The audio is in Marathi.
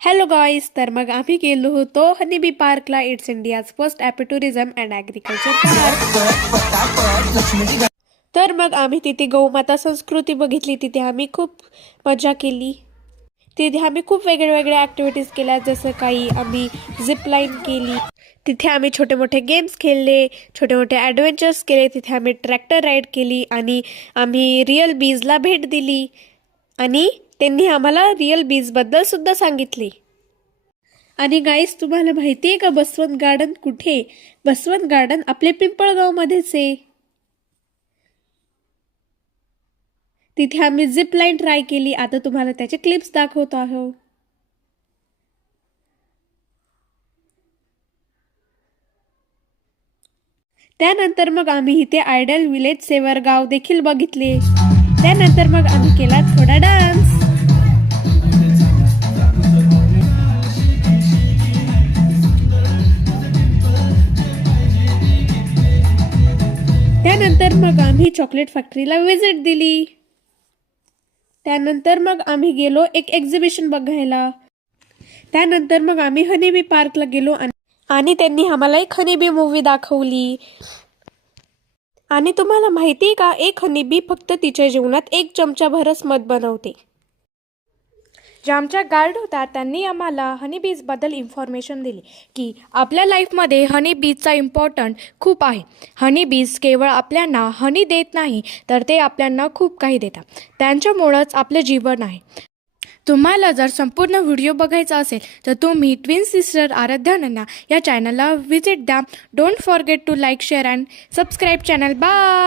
हॅलो गाईज, तर मग आम्ही गेलो होतो हनीबी पार्कला. It's India's first apitourism and agriculture park. तर मग आम्ही तिथे गौमाता संस्कृती बघितली. तिथे आम्ही खूप मजा केली. तिथे आम्ही खूप वेगळ्या ॲक्टिव्हिटीज केल्या, जसं काही आम्ही झिपलाईन केली. तिथे आम्ही छोटे मोठे गेम्स खेळले, छोटे मोठे ॲडव्हेंचर्स केले. तिथे आम्ही ट्रॅक्टर राईड केली आणि आम्ही रिअल बीजला भेट दिली आणि त्यांनी आम्हाला रिअल बीजबद्दल सुद्धा सांगितले. आणि गाईस, तुम्हाला माहिती आहे का बसवंत गार्डन कुठे? बसवंत गार्डन आपले पिंपळगावमध्येच आहे. तिथे आम्ही झिप लाईन ट्राय केली. आता तुम्हाला त्याचे क्लिप्स दाखवतो आहोत. त्यानंतर मग आम्ही इथे आयडल विलेज सेवर गाव देखील बघितले. त्यानंतर मग आम्ही केला थोडा डान्स. त्यानंतर मग आम्ही चॉकलेट फॅक्टरीला व्हिजिट दिली. त्यानंतर मग आम्ही गेलो एक एक्झिबिशन बघायला. त्यानंतर मग आम्ही हनीबी पार्कला गेलो आणि त्यांनी आम्हाला एक हनीबी मूवी दाखवली. आणि तुम्हाला माहिती आहे का, एक हनीबी फक्त तिच्या जीवनात 1 चमचाभरच मध बनवते. जे आमच्या गार्ड होता त्यांनी आम्हाला हनीबीजबद्दल इन्फॉर्मेशन दिली की आपल्या लाईफमध्ये हनीबीजचा इम्पॉर्टंट खूप आहे. हनीबीज केवळ आपल्यांना हनी देत नाही, तर ते आपल्यांना खूप काही देतात. त्यांच्यामुळंच आपले जीवन आहे. तुम्हाला जर संपूर्ण व्हिडिओ बघायचा असेल तर तुम्ही ट्विन सिस्टर आराध्या नन्ना या चॅनलला व्हिजिट द्या. Don't forget to like, share and subscribe channel. Bye.